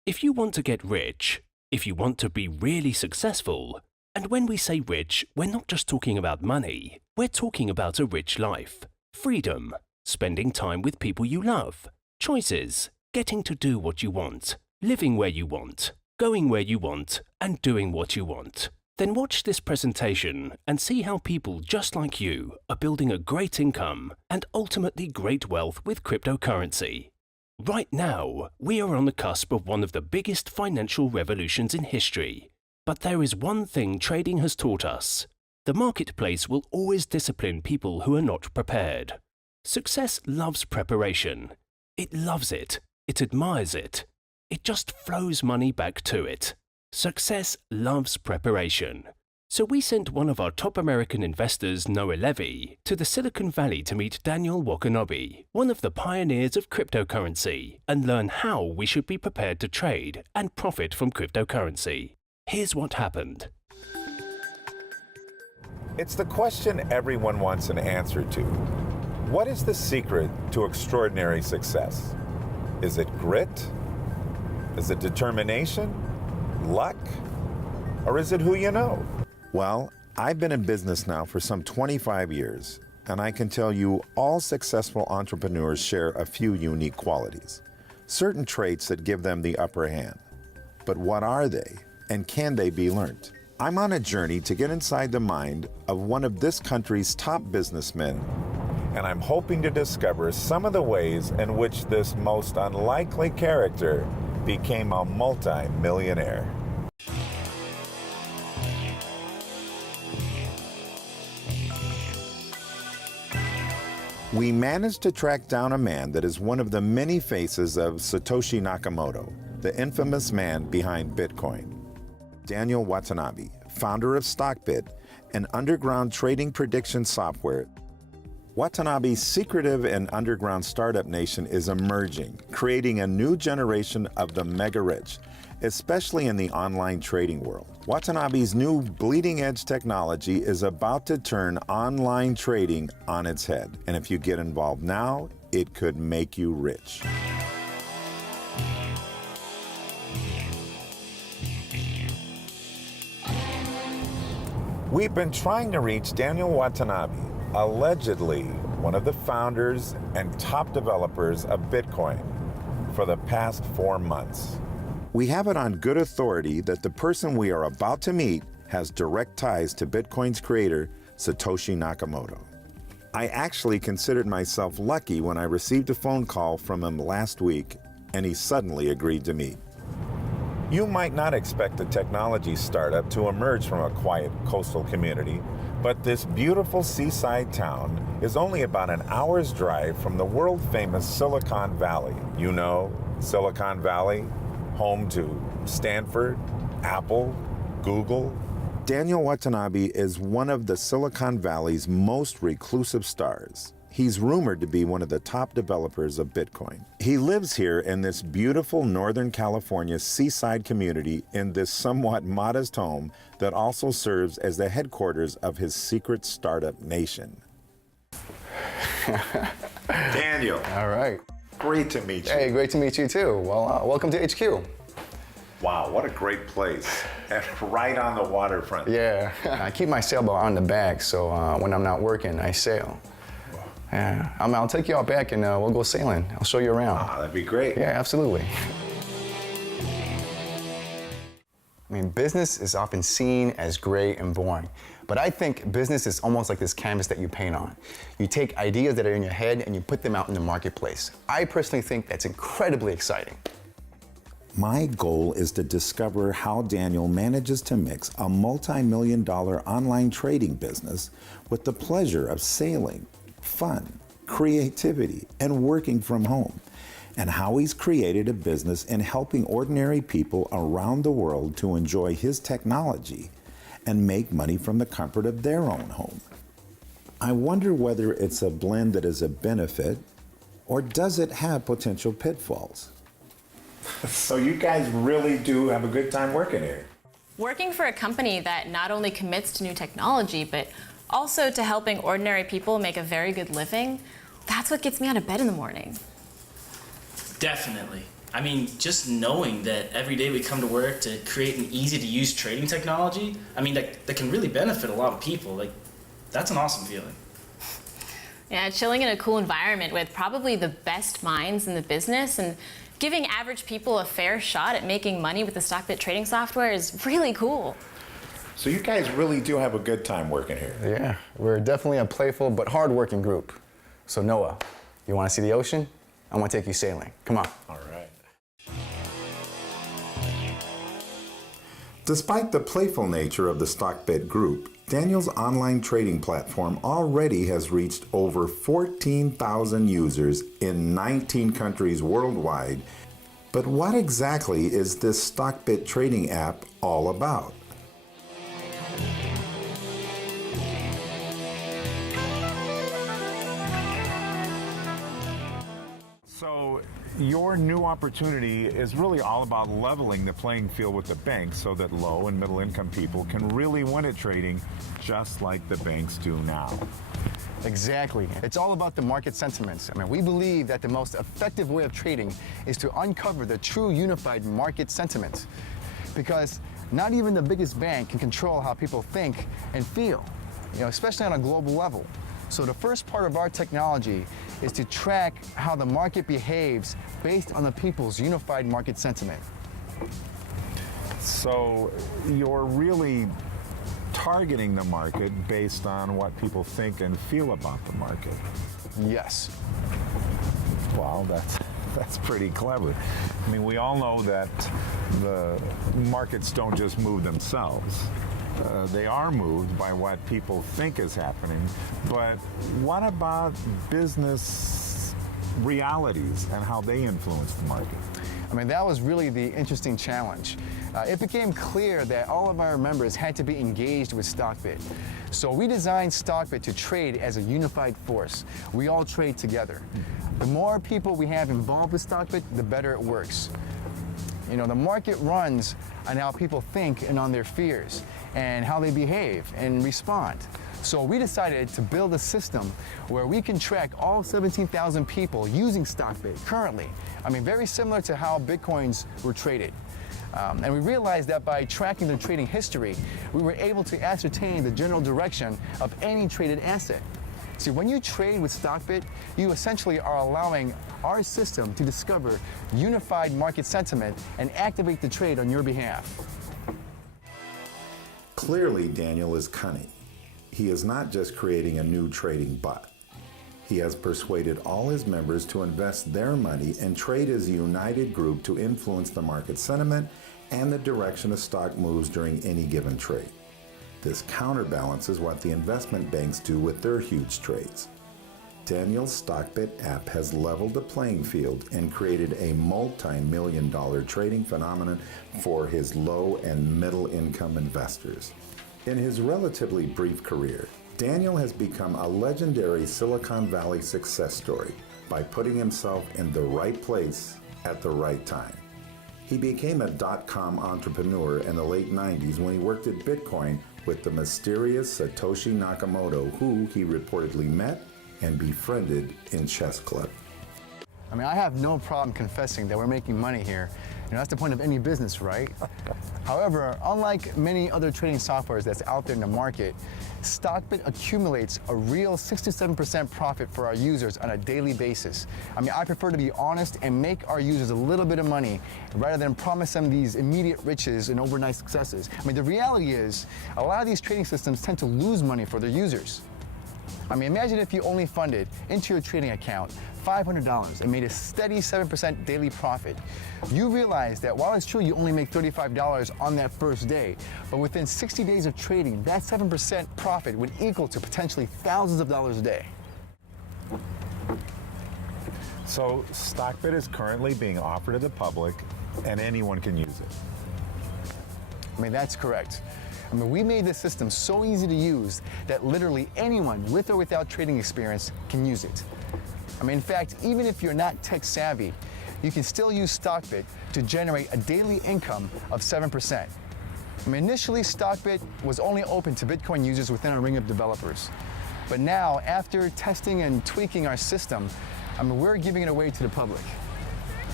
If you want to get rich, if you want to be really successful, and when we say rich, we're not just talking about money, we're talking about a rich life, freedom, spending time with people you love, choices, getting to do what you want, living where you want, going where you want, and doing what you want. Then watch this presentation and see how people just like you are building a great income and ultimately great wealth with cryptocurrency. Right now, we are on the cusp of one of the biggest financial revolutions in history. But there is one thing trading has taught us. The marketplace will always discipline people who are not prepared. Success loves preparation. It loves it. It admires it. It just flows money back to it. Success loves preparation. So we sent one of our top American investors, Noah Levy, to the Silicon Valley to meet Daniel Watanabe, one of the pioneers of cryptocurrency, and learn how we should be prepared to trade and profit from cryptocurrency. Here's what happened. It's the question everyone wants an answer to. What is the secret to extraordinary success? Is it grit? Is it determination? Luck? Or is it who you know? Well, I've been in business now for some 25 years, and I can tell you all successful entrepreneurs share a few unique qualities, certain traits that give them the upper hand. But what are they, and can they be learned? I'm on a journey to get inside the mind of one of this country's top businessmen, and I'm hoping to discover some of the ways in which this most unlikely character became a multi-millionaire. We managed to track down a man that is one of the many faces of Satoshi Nakamoto, the infamous man behind Bitcoin. Daniel Watanabe, founder of Stockbit, an underground trading prediction software. Watanabe's secretive and underground startup nation is emerging, creating a new generation of the mega rich, especially in the online trading world. Watanabe's new bleeding-edge technology is about to turn online trading on its head. And if you get involved now, it could make you rich. We've been trying to reach Daniel Watanabe, allegedly one of the founders and top developers of Bitcoin, for the past 4 months. We have it on good authority that the person we are about to meet has direct ties to Bitcoin's creator, Satoshi Nakamoto. I actually considered myself lucky when I received a phone call from him last week, and he suddenly agreed to meet. You might not expect a technology startup to emerge from a quiet coastal community, but this beautiful seaside town is only about an hour's drive from the world-famous Silicon Valley. You know, Silicon Valley, home to Stanford, Apple, Google. Daniel Watanabe is one of the Silicon Valley's most reclusive stars. He's rumored to be one of the top developers of Bitcoin. He lives here in this beautiful Northern California seaside community in this somewhat modest home that also serves as the headquarters of his secret startup nation. Daniel. All right. Great to meet you. Hey, great to meet you too. Well, welcome to HQ. Wow, what a great place. And right on the waterfront. Yeah, I keep my sailboat on the back, so when I'm not working, I sail. Yeah, I'll take you out back and we'll go sailing. I'll show you around. Ah, that'd be great. Yeah, absolutely. I mean, business is often seen as gray and boring, but I think business is almost like this canvas that you paint on. You take ideas that are in your head and you put them out in the marketplace. I personally think that's incredibly exciting. My goal is to discover how Daniel manages to mix a multi-million-dollar online trading business with the pleasure of sailing, fun, creativity, and working from home, and how he's created a business in helping ordinary people around the world to enjoy his technology and make money from the comfort of their own home. I wonder whether it's a blend that is a benefit, or does it have potential pitfalls? So you guys really do have a good time working here. Working for a company that not only commits to new technology, but also to helping ordinary people make a very good living, that's what gets me out of bed in the morning. Definitely. I mean, just knowing that every day we come to work to create an easy-to-use trading technology, I mean, that can really benefit a lot of people. Like, that's an awesome feeling. Yeah, chilling in a cool environment with probably the best minds in the business and giving average people a fair shot at making money with the StockBit trading software is really cool. So you guys really do have a good time working here. Yeah, we're definitely a playful but hard-working group. So Noah, you want to see the ocean? I want to take you sailing. Come on. All right. Despite the playful nature of the StockBit group, Daniel's online trading platform already has reached over 14,000 users in 19 countries worldwide. But what exactly is this StockBit trading app all about? So your new opportunity is really all about leveling the playing field with the banks so that low and middle income people can really win at trading just like the banks do now. Exactly. It's all about the market sentiments. I mean, we believe that the most effective way of trading is to uncover the true unified market sentiment. Because not even the biggest bank can control how people think and feel, especially on a global level. So the first part of our technology is to track how the market behaves based on the people's unified market sentiment. So you're really targeting the market based on what people think and feel about the market. Yes. Wow, that's pretty clever. I mean, we all know that the markets don't just move themselves. They are moved by what people think is happening. But what about business realities and how they influence the market? I mean, that was really the interesting challenge. It became clear that all of our members had to be engaged with StockBit. So we designed StockBit to trade as a unified force. We all trade together. The more people we have involved with StockBit, the better it works. The market runs on how people think and on their fears and how they behave and respond. So we decided to build a system where we can track all 17,000 people using StockBit currently. I mean, very similar to how Bitcoins were traded. And we realized that by tracking their trading history, we were able to ascertain the general direction of any traded asset. See, when you trade with StockBit, you essentially are allowing our system to discover unified market sentiment and activate the trade on your behalf. Clearly, Daniel is cunning. He is not just creating a new trading bot. He has persuaded all his members to invest their money and trade as a united group to influence the market sentiment and the direction a stock moves during any given trade. This counterbalances what the investment banks do with their huge trades. Daniel's StockBit app has leveled the playing field and created a multi-million-dollar trading phenomenon for his low and middle income investors. In his relatively brief career, Daniel has become a legendary Silicon Valley success story by putting himself in the right place at the right time. He became a dot-com entrepreneur in the late 90s when he worked at Bitcoin with the mysterious Satoshi Nakamoto, who he reportedly met and befriended in chess club. I mean, I have no problem confessing that we're making money here. That's the point of any business, right? However, unlike many other trading softwares that's out there in the market, StockBit accumulates a real 6 to 7% profit for our users on a daily basis. I mean, I prefer to be honest and make our users a little bit of money rather than promise them these immediate riches and overnight successes. I mean, the reality is, a lot of these trading systems tend to lose money for their users. I mean, imagine if you only funded into your trading account $500 and made a steady 7% daily profit. You realize that while it's true you only make $35 on that first day, but within 60 days of trading, that 7% profit would equal to potentially thousands of dollars a day. So StockBit is currently being offered to the public and anyone can use it. I mean, that's correct. I mean, we made this system so easy to use that literally anyone with or without trading experience can use it. I mean, in fact, even if you're not tech savvy, you can still use StockBit to generate a daily income of 7%. I mean, initially, StockBit was only open to Bitcoin users within our ring of developers. But now, after testing and tweaking our system, I mean, we're giving it away to the public.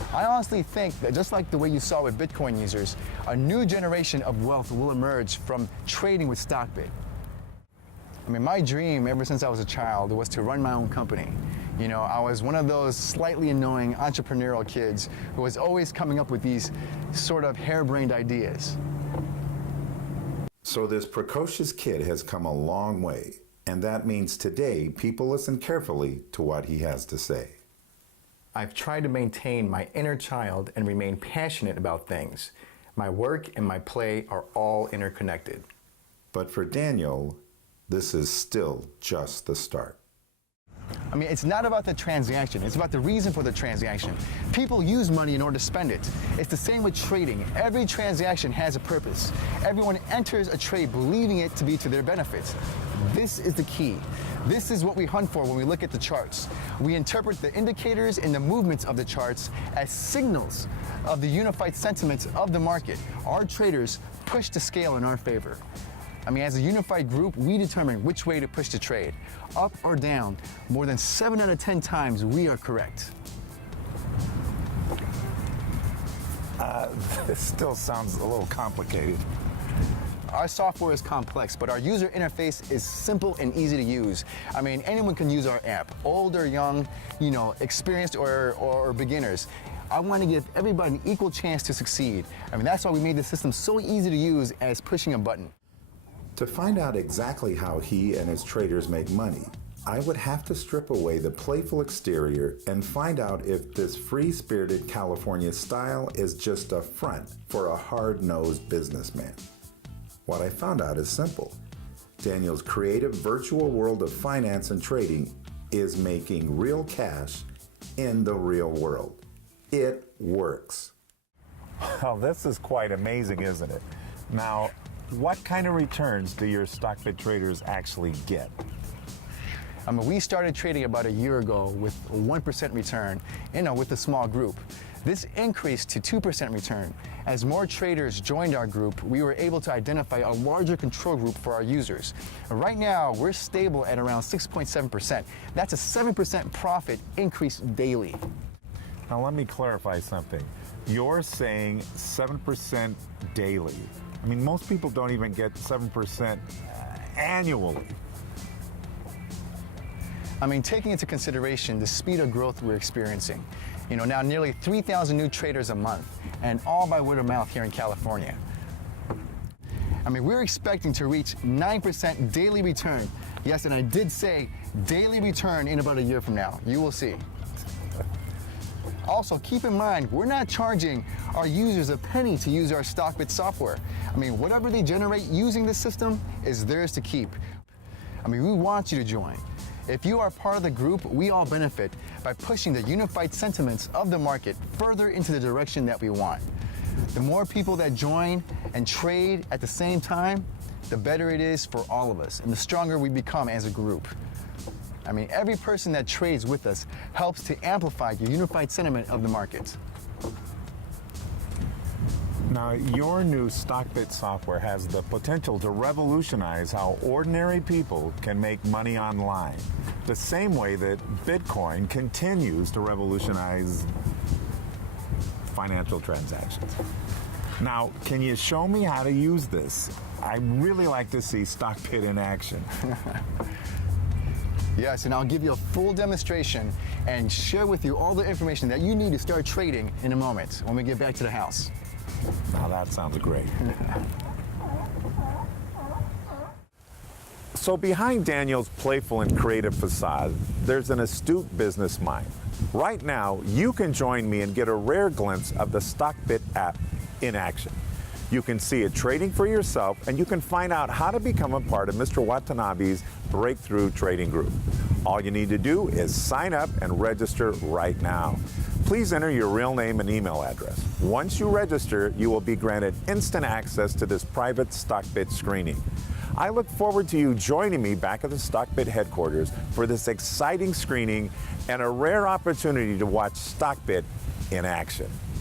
I honestly think that just like the way you saw with Bitcoin users, a new generation of wealth will emerge from trading with StockBit. I mean, my dream ever since I was a child was to run my own company. You know, I was one of those slightly annoying entrepreneurial kids who was always coming up with these sort of harebrained ideas. So this precocious kid has come a long way, and that means today people listen carefully to what he has to say. I've tried to maintain my inner child and remain passionate about things. My work and my play are all interconnected. But for Daniel, this is still just the start. I mean, it's not about the transaction, it's about the reason for the transaction. People use money in order to spend it. It's the same with trading. Every transaction has a purpose. Everyone enters a trade believing it to be to their benefit. This is the key. This is what we hunt for when we look at the charts. We interpret the indicators and the movements of the charts as signals of the unified sentiments of the market. Our traders push the scale in our favor. I mean, as a unified group, we determine which way to push the trade, up or down. More than 7 out of 10 times, we are correct. This still sounds a little complicated. Our software is complex, but our user interface is simple and easy to use. I mean, anyone can use our app, old or young, you know, experienced or beginners. I want to give everybody an equal chance to succeed. I mean, that's why we made the system so easy to use as pushing a button. To find out exactly how he and his traders make money, I would have to strip away the playful exterior and find out if this free-spirited California style is just a front for a hard-nosed businessman. What I found out is simple. Daniel's creative virtual world of finance and trading is making real cash in the real world. It works. Well, this is quite amazing, isn't it? Now, what kind of returns do your StockBit traders actually get? I mean, we started trading about a year ago with a 1% return, with a small group. This increased to 2% return. As more traders joined our group, we were able to identify a larger control group for our users. Right now, we're stable at around 6.7%. That's a 7% profit increase daily. Now, let me clarify something. You're saying 7% daily. I mean, most people don't even get 7% annually. I mean, taking into consideration the speed of growth we're experiencing. Now nearly 3,000 new traders a month, and all by word of mouth here in California. I mean, we're expecting to reach 9% daily return. Yes, and I did say daily return in about a year from now. You will see. Also, keep in mind, we're not charging our users a penny to use our StockBit software. I mean, whatever they generate using this system is theirs to keep. I mean, we want you to join. If you are part of the group, we all benefit by pushing the unified sentiments of the market further into the direction that we want. The more people that join and trade at the same time, the better it is for all of us, and the stronger we become as a group. I mean, every person that trades with us helps to amplify the unified sentiment of the market. Now, your new StockBit software has the potential to revolutionize how ordinary people can make money online, the same way that Bitcoin continues to revolutionize financial transactions. Now, can you show me how to use this? I'd really like to see StockBit in action. Yes, and I'll give you a full demonstration and share with you all the information that you need to start trading in a moment when we get back to the house. Now that sounds great. So behind Daniel's playful and creative facade, there's an astute business mind. Right now, you can join me and get a rare glimpse of the StockBit app in action. You can see it trading for yourself, and you can find out how to become a part of Mr. Watanabe's Breakthrough Trading Group. All you need to do is sign up and register right now. Please enter your real name and email address. Once you register, you will be granted instant access to this private StockBit screening. I look forward to you joining me back at the StockBit headquarters for this exciting screening and a rare opportunity to watch StockBit in action.